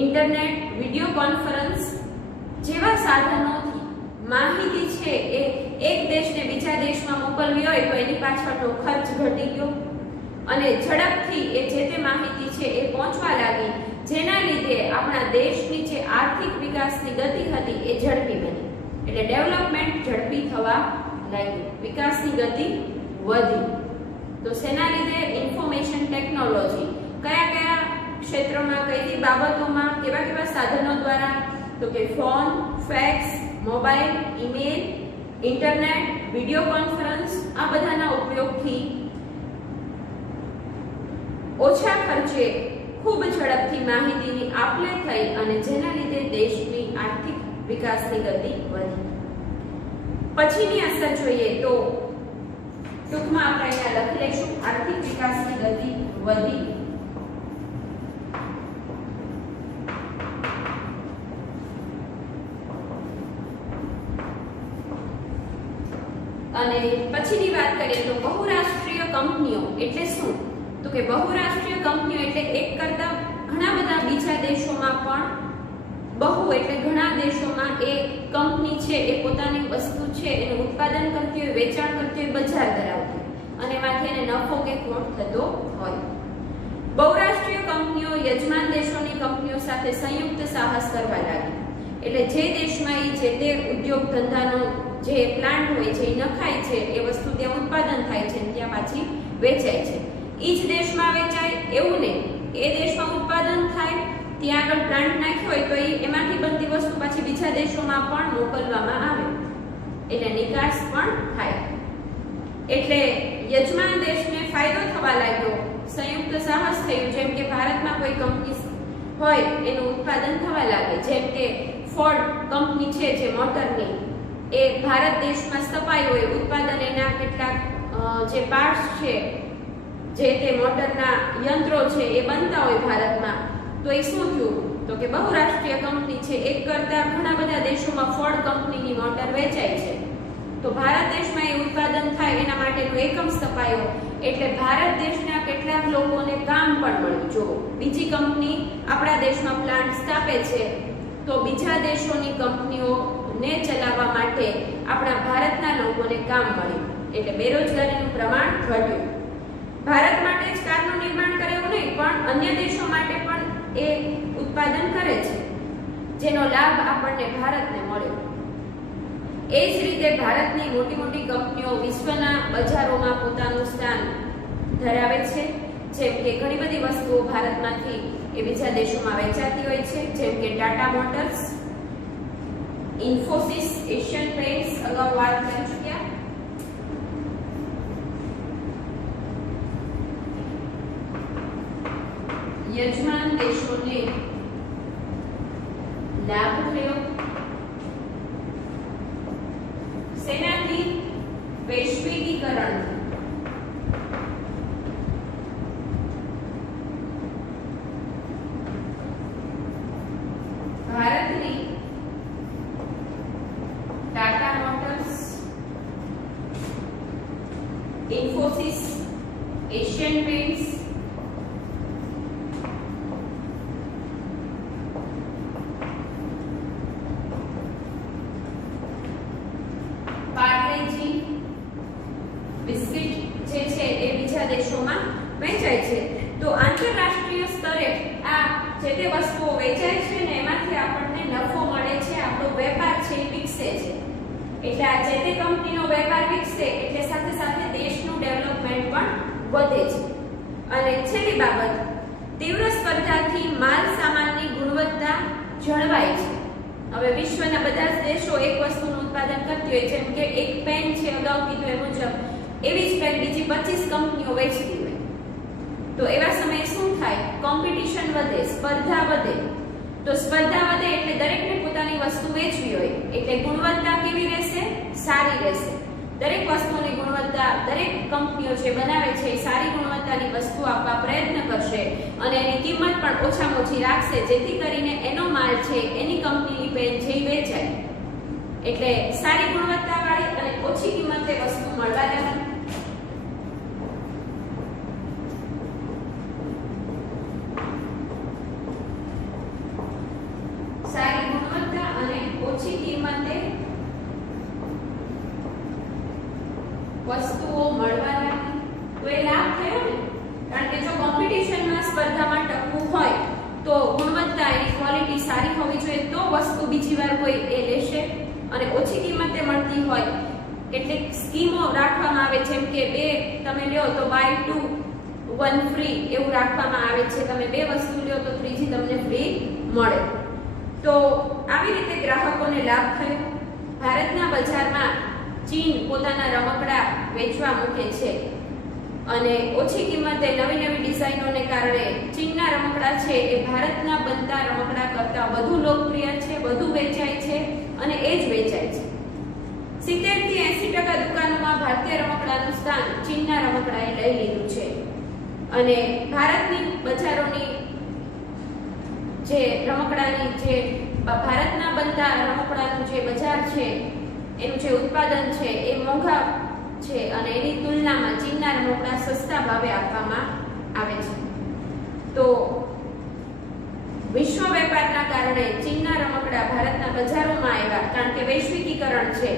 internet, video conference જેવા સાધનોથી માહિતી છે એ એક દેશને બીજા દેશમાં મોકલવી હોય તો એની પાછળનો ખર્ચ ઘટી ગયો અને ઝડપથી એ જે તે માહિતી છે એ પહોંચવા લાગી, જેના લીધે આપણા દેશની જે આર્થિક વિકાસની ગતિ હતી એ ઝડપી બની. એટલે ડેવલપમેન્ટ ઝડપી થવા લાગ્યું, વિકાસની ગતિ વધી. તો શેના લીધે? Information technology. કયા કયા ક્ષેત્રોમાં, કઈ બાબતોમાં, કેવા કેવા સાધનો દ્વારા? તો કે phone, fax, mobile, email, internet, video conference, આ બધાના ઉપયોગથી ઓછા ખર્ચે ખૂબ ઝડપથી માહિતીની આપ-લે થઈ અને જેના લીધે દેશની આર્થિક વિકાસની ગતિ વધી. પછીની અસર જોઈએ તો ટૂંકમાં આપણે અહીંયા લખી લઈશું આર્થિક વિકાસની ગતિ વધી. અને પછીની વાત કરીએ તો બહુરાષ્ટ્રીય કંપનીઓ એટલે શું? તો કે બહુરાષ્ટ્રીય કંપનીઓ એટલે એક કરતા ઘણા બધા બીજા દેશોમાં પણ, બહુ એટલે ઘણા દેશોમાં એ કંપની છે એ પોતાની વસ્તુ છે એનું ઉત્પાદન કરતી હોય, વેચાણ કરતી હોય, બજાર ધરાવતી હોય અને એમાંથી એને નફો કે ખોટ થતો હોય. બહુરાષ્ટ્રીય કંપનીઓ યજમાન દેશોની કંપનીઓ સાથે સંયુક્ત સાહસ કરવા લાગી. એટલે જે દેશમાં જે તે ઉદ્યોગ ધંધાનો જે પ્લાન્ટ હોય છે એ નખાય છે, એ વસ્તુ ત્યાં ઉત્પાદન થાય છે અને ત્યાં પાછી વેચાય છે. એ જ દેશમાં વેચાય એવું નહીં, એ દેશમાં ઉત્પાદન થાય, ત્યાં આગળ પ્લાન્ટ નાખ્યો હોય તો એમાંથી બનતી વસ્તુ પાછી બીજા દેશોમાં પણ મોકલવામાં આવે, એટલે નિકાસ પણ થાય. એટલે યજમાન દેશને ફાયદો થવા લાગ્યો, સંયુક્ત સાહસ થયું. જેમ કે ભારતમાં કોઈ કંપની હોય એનું ઉત્પાદન થવા લાગે, જેમ કે ફોર્ડ કંપની છે જે મોટરની, એ ભારત દેશમાં સ્થપાઈ હોય, ઉત્પાદન એના કેટલાક જે પાર્ટ્સ છે, જે તે મોટરના યંત્રો છે એ બનતા હોય ભારતમાં, તો એ શું થયું? તો કે બહુરાષ્ટ્રીય કંપની છે, એક કરતા ઘણા બધા દેશોમાં ફોર્ડ કંપનીની મોટર વેચાય છે, તો ભારત દેશમાં એ ઉત્પાદન થાય એના માટેનો એકમ સ્થપાયો. એટલે ભારત દેશના કેટલાક લોકોને કામ પણ મળ્યું. જો બીજી કંપની આપણા દેશમાં પ્લાન્ટ સ્થાપે છે તો બીજા દેશોની કંપનીઓને ચલાવવા માટે આપણા ભારતના લોકોને કામ મળ્યું, એટલે બેરોજગારીનું પ્રમાણ ઘટ્યું. ભારત માટે જ કારનું નિર્માણ કરે એવું નહીં, પણ અન્ય દેશો માટે પણ એ ઉત્પાદન કરે છે, જેનો લાભ આપણને ભારતને મળ્યો. એ જ રીતે ભારતની મોટી મોટી કંપનીઓ વિશ્વના બજારોમાં પોતાનું સ્થાન ધરાવે છે. જેમ કે ઘણી બધી વસ્તુઓ ભારતમાંથી એ બીજા દેશોમાં વેચાતી હોય છે, જેમ કે Tata motors, Infosys, Asian paints, અગાઉ વાત કરી ચૂક્યા. યજમાન દેશોને લાભ થયો સેનાથી? વૈશ્વિકીકરણ. ભારતની Tata motors, Infosys, Asian paints, biscuit જે છે એ બીજા દેશોમાં વેચાય છે. તો આંતરરાષ્ટ્રીય સ્તરે આ જે તે વસ્તુઓ વેચાય છે ને એમાંથી આપણને નફો મળે છે, આપણો વેપાર છે એ વિકસે છે. એટલે આ જે તે કંપનીનો વેપાર વિકસે એટલે સાથે સાથે દેશનું ડેવલપમેન્ટ પણ વધે છે. અને છેલ્લી બાબત, તીવ્ર સ્પર્ધાથી માલ સામાનની ગુણવત્તા જળવાય છે. હવે વિશ્વના બધા જ દેશો એક વસ્તુનું ઉત્પાદન કરતી હોય, જેમ કે એક પેન છે, અગાઉ કીધું એ મુજબ એવી જ પેન બીજી 25 કંપનીઓ વેચતી હોય, તો એવા સમયે શું થાય? કોમ્પિટિશન વધે, સ્પર્ધા વધે. તો સ્પર્ધા વધે એટલે દરેકને પોતાની વસ્તુ વેચવી હોય, એટલે ગુણવત્તા કેવી રહેશે? સારી રહેશે. દરેક વસ્તુની ગુણવત્તા દરેક કંપનીઓ જે બનાવે છે એ સારી ગુણવત્તાની વસ્તુ આપવા પ્રયત્ન કરશે અને એની કિંમત પણ ઓછામાં ઓછી રાખશે, જેથી કરીને એનો માલ છે, એની કંપનીની પેન છે એ વેચાય. એટલે સારી ગુણવત્તાવાળી અને ઓછી કિંમતે વસ્તુ મળવા લાગે. સારી ગુણવત્તા અને ઓછી કિંમતે વસ્તુઓ મળવા લાગી તો એ લાભ થયો ને. કારણ કે જો કોમ્પિટિશનમાં સ્પર્ધામાં ટકવું હોય તો ગુણવત્તા એની ક્વોલિટી સારી હોવી જોઈએ, તો વસ્તુ બીજી વાર કોઈ એ લેશે. અને ઓછી કિંમતે મળતી હોય કેટલીક સ્કીમો રાખવામાં આવે, જેમ કે બે તમે લ્યો તો બાય 2 1 ફ્રી એવું રાખવામાં આવે છે. તમે બે વસ્તુ લ્યો તો ત્રીજી તમને ફ્રી મળે. તો આવી રીતે ગ્રાહકોને લાભ થયો. ભારતના બજારમાં ચીન પોતાના રમકડા વેચવા મૂકે છે અને ઓછી કિંમતે નવી નવી ડિઝાઇનોને કારણે ચીનના રમકડા છે એ ભારતના બનતા રમકડા કરતાં વધુ લોકપ્રિય છે, વધુ વેચાય છે અને એ જ વેચાય છે. 70 થી 80% દુકાનોમાં ભારતીય રમકડાનું સ્થાન ચીનના રમકડાએ લઈ લીધું છે. અને ભારતની બજારોની જે રમકડાની જે ભારતના બનતા રમકડાનું જે બજાર છે એનું જે ઉત્પાદન છે એ મોંઘા છે અને એની તુલનામાં ચીનના રમકડા સસ્તા ભાવે આપવામાં આવે છે. તો વિશ્વ વેપારના કારણે ચીનના રમકડા ભારતના બજારોમાં આવ્યા, કારણ કે વૈશ્વિકીકરણ છે.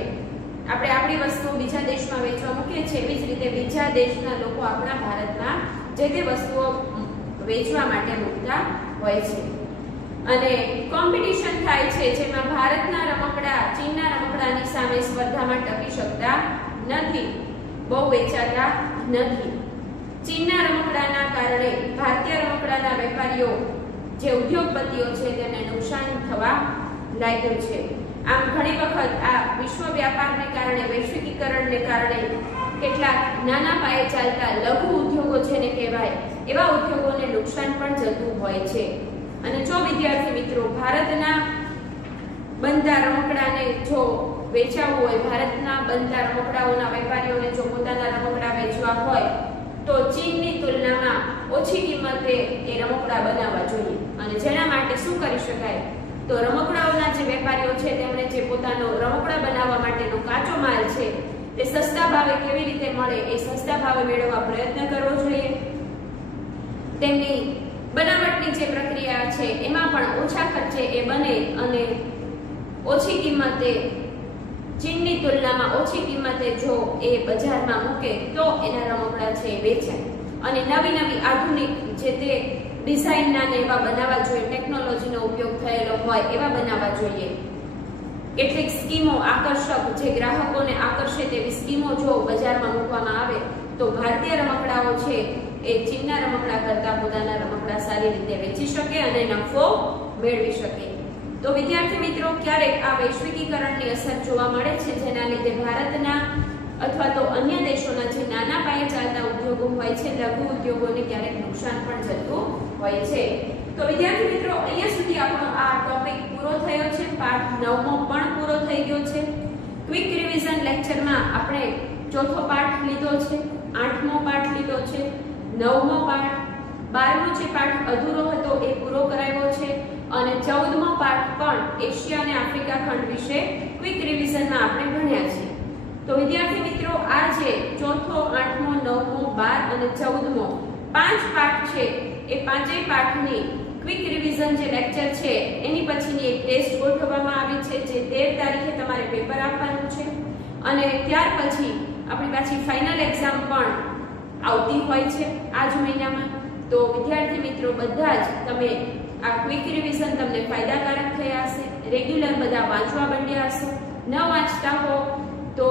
આપણે આપણી વસ્તુઓ બીજા દેશમાં વેચવા મૂકીએ છીએ, એવી જ રીતે બીજા દેશના લોકો આપણા ભારતમાં જે તે વસ્તુઓ વેચવા માટે મૂકતા હોય છે. અને કોમ્પિટિશન થાય છે, જેમાં ભારતના રમકડા ચીનના રમકડાની સામે સ્પર્ધામાં ટકી શકતા નથી, બહુ વેચાતા નથી. ચીનના રમકડાના કારણે ભારતીય રમકડાના વેપારીઓ જે ઉદ્યોગપતિઓ છે તેમને નુકસાન થવા લાગ્યું છે. આમ ઘણી વખત આ વિશ્વ વ્યાપારને કારણે, વૈશ્વિકીકરણને કારણે કેટલાક નાના પાયે ચાલતા લઘુ ઉદ્યોગો જેને કહેવાય એવા ઉદ્યોગોને નુકસાન પણ જતું હોય છે. અને જો વિદ્યાર્થી મિત્રો ભારતના બનતા રમકડાને જો વેચાવવું હોય, ભારતના બનતા રમકડાઓના વેપારીઓને જો પોતાના રમકડા વેચવા હોય તો ચીનની તુલનામાં ઓછી કિંમતે એ રમકડા બનાવવા જોઈએ. અને જેના માટે શું કરી શકાય? તો રમકડાઓના જે વેપારીઓ છે તેમણે જે પોતાનો રમકડા બનાવવા માટેનો કાચો માલ છે તે સસ્તા ભાવે કેવી રીતે મળે એ સસ્તા ભાવે મેળવવા પ્રયત્ન કરવો જોઈએ. તેમની બનાવટની જે પ્રક્રિયા છે એમાં પણ ઓછા ખર્ચે એ બને અને ઓછી કિંમતે, ચીનની તુલનામાં ઓછી કિંમતે જો એ બજારમાં મૂકે તો એના રમકડા છે એ વેચાય. અને નવી નવી આધુનિક જે તે ડિઝાઇનના ને એવા બનાવવા જોઈએ, ટેકનોલોજીનો ઉપયોગ થયેલો હોય એવા બનાવવા જોઈએ. કેટલીક સ્કીમો આકર્ષક જે ગ્રાહકોને આકર્ષે તેવી સ્કીમો જો બજારમાં મૂકવામાં આવે તો ભારતીય રમકડાઓ છે એ ચીનના રમકડા કરતા પોતાના રમકડા સારી રીતે વેચી શકે અને નફો મેળવી શકે. તો વિદ્યાર્થી મિત્રો, ક્યારેક આ વૈશ્વિકીકરણની અસર જોવા મળે છે, જેના લીધે ભારતના અથવા તો અન્ય દેશોના જે નાના પાયે ચાલતા ઉદ્યોગો હોય છે, લઘુ ઉદ્યોગોને ક્યારેક નુકસાન પણ જતું હોય છે. તો વિદ્યાર્થી મિત્રો, અહીંયા સુધી આપણો આ ટોપિક પૂરો થયો છે. પાઠ 9મો પણ પૂરો થઈ ગયો છે. ક્વિક રિવિઝન લેક્ચરમાં આપણે ચોથો પાઠ લીધો છે, 8મો પાઠ લીધો છે, 9મો પાઠ, 12મો જે પાઠ અધૂરો હતો એ પૂરો કરાવ્યો છે અને 14મો પાઠ પણ એશિયા અને આફ્રિકા ખંડ વિશે ક્વિક રિવિઝનમાં આપણે ભણ્યા છે. તો વિદ્યાર્થી મિત્રો, આ જે ચોથો, 8મો, 9મો, 12 અને 14મો 5 પાઠ છે એ પાંચેય પાઠની ક્વિક રિવિઝન જે લેક્ચર છે એની પછીની એક ટેસ્ટ ગોઠવવામાં આવી છે, જે 13 તારીખે તમારે પેપર આપવાનું છે અને ત્યાર પછી આપણી પાછી ફાઇનલ એક્ઝામ પણ આવતી હોય છે આ જ મહિનામાં. તો વિદ્યાર્થી મિત્રો, બધા જ તમે આ ક્વિક રિવિઝન તમને ફાયદાકારક થયા હશે, રેગ્યુલર બધા વાંચવા માંડ્યા હશો. ન વાંચતા હો તો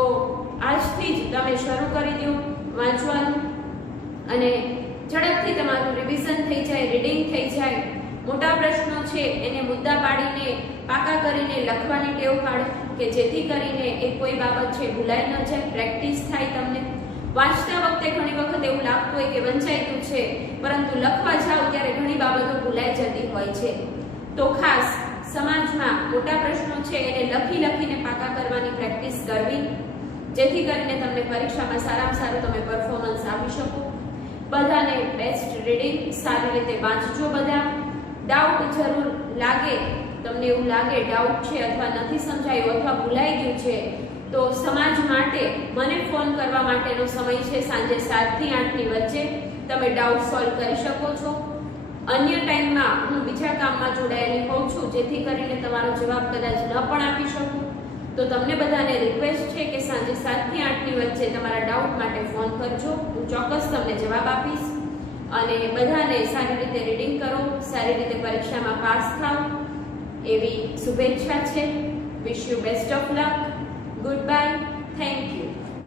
આજથી જ તમે શરૂ કરી દો વાંચવાનું અને ઝડપથી તમારું રિવિઝન થઈ જાય, રીડિંગ થઈ જાય. મોટા પ્રશ્નો છે એને મુદ્દા પાડીને પાકા કરીને લખવાની ટેવ પાડો કે જેથી કરીને એ કોઈ બાબત છે ભૂલાઈ ન જાય, પ્રેક્ટિસ થાય. તમને વાંચતા વખતે ઘણી વખત એવું લાગતું હોય કે વંચાયતું છે, પરંતુ લખવા જાઓ ત્યારે ઘણી બાબતો ભૂલાઈ જતી હોય છે. તો ખાસ સમાજમાં મોટા પ્રશ્નો છે એને લખીને પાકા કરવાની પ્રેક્ટિસ કરવી, જેથી કરીને તમને પરીક્ષામાં સારામાં સારું તમે પરફોર્મન્સ આપી શકો. બધાને બેસ્ટ રીડિંગ, સારી રીતે વાંચજો. બધા ડાઉટ જરૂર લાગે, તમને એવું લાગે ડાઉટ છે અથવા નથી સમજાયું અથવા ભૂલાઈ ગયું છે, તો સમાજ માટે મને ફોન કરવા માટેનો સમય છે સાંજે 7 થી 8 ની વચ્ચે. તમે ડાઉટ સોલ્વ કરી શકો છો. અન્ય ટાઈમમાં હું બીજા કામમાં જોડાયેલી હોઉં છું, જેથી કરીને તમારો જવાબ કદાચ ન પણ આપી શકું. તો તમને બધાને રિક્વેસ્ટ છે કે સાંજે 7 થી 8 ની વચ્ચે તમારા ડાઉટ માટે ફોન કરજો. હું ચોક્કસ તમને જવાબ આપીશ અને બધાને સારી રીતે રીડિંગ કરો, સારી રીતે પરીક્ષામાં પાસ થાઓ એવી શુભેચ્છા છે. Wish you best of luck. Good bye. Thank you.